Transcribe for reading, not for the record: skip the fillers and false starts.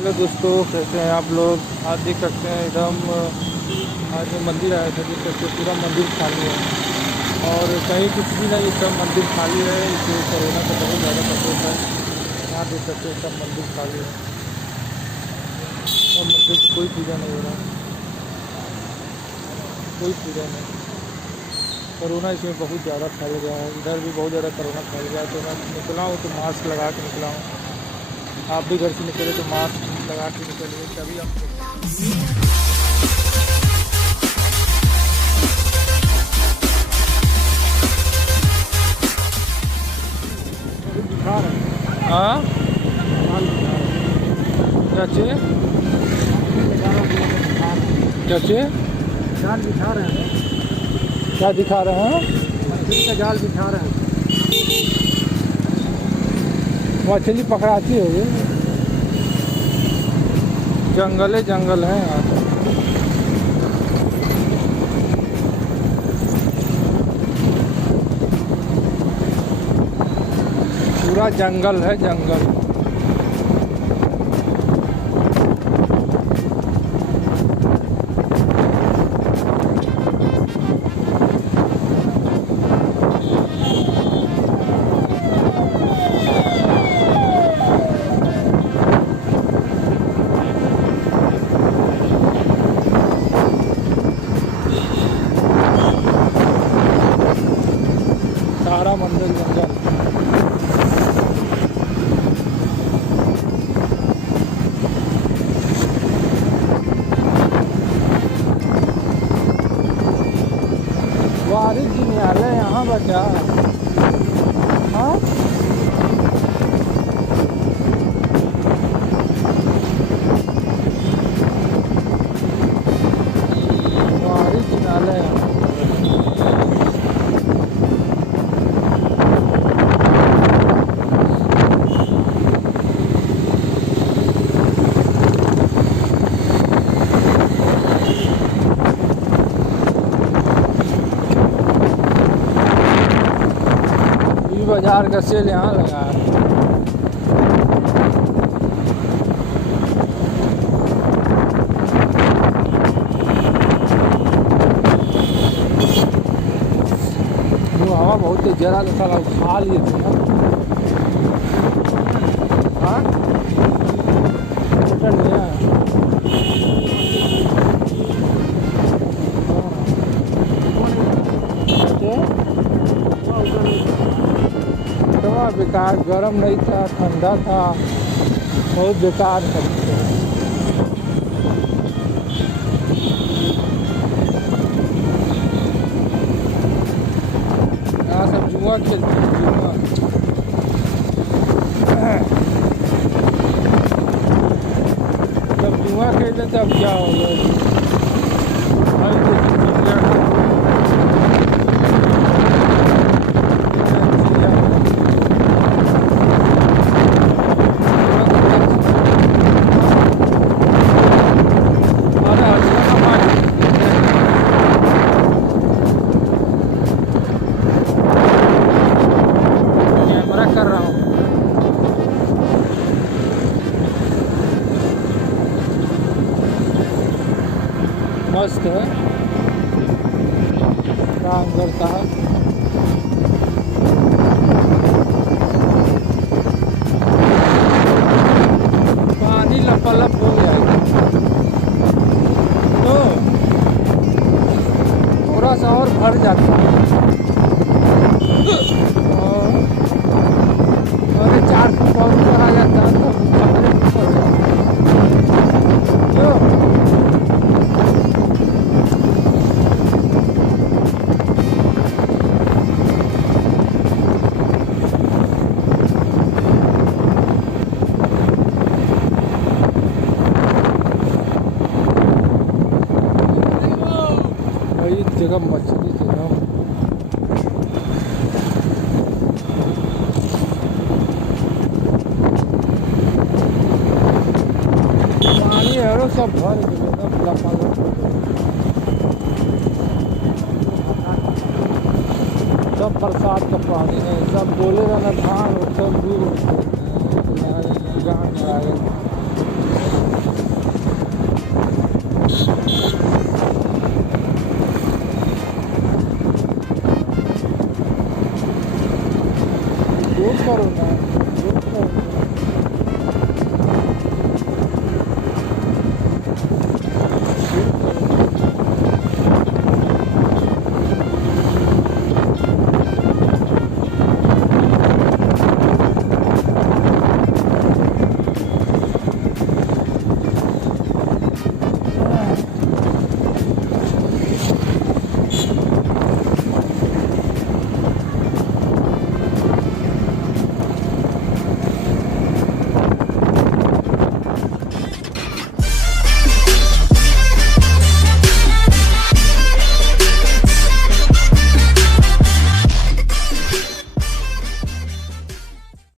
Hello दोस्तों, कैसे हैं आप लोग। आज देख सकते हैं एकदम आज जो मंदिर आया था, देख सकते हैं पूरा मंदिर खाली है और कहीं कुछ भी नहीं, सब मंदिर खाली है। इसे कोरोना का बहुत ज़्यादा प्रकोप है। यहाँ देख सकते हैं सब मंदिर खाली है, सब मंदिर की कोई पूजा नहीं हो रहा, कोई पूजा नहीं। कोरोना इसमें बहुत ज़्यादा फैल गया है, इधर भी बहुत ज़्यादा कोरोना फैल गया है। तो मैं निकला हूँ तो मास्क लगा के निकला हूँ। आप भी घर से निकले तो मास्क लगा के निकलिए, तभी आप हाँ चाचे चाचे जाल बिछा रहे हैं, क्या दिखा रहे हैं। मछली का जाल बिछा रहे हैं। मछली पकड़ाती होगी, जंगल जंगल है यहाँ पर। पूरा जंगल है, जंगल। सारा मंदिर जंगल। वारिस जी न्यायालय यहाँ बचा। हाँ वारिस न्यायालय बाजार का सेल यहाँ लगा है। वो हवा बहुत तेज जरा साला उठा लिए थे ना। हाँ होटल नहीं है। बेकार, गरम नहीं था, ठंडा था, बहुत बेकार था। यहाँ सब जुआ खेलते हैं, जुआ। जब जुआ खेलते तब क्या होगा। कर रहा हूँ मस्त है, काम करता है। पानी लपालप हो जाएगा तो थोड़ा सा और भर जाता है। और 4 फुट और ऊपर आ जाता है तो खतरे में पड़ जाता है। वही जगह मछली जगह सब भर गए, सब बरसात का पानी है। सब बोले रहना धान सब डूब गाँव में आ गए।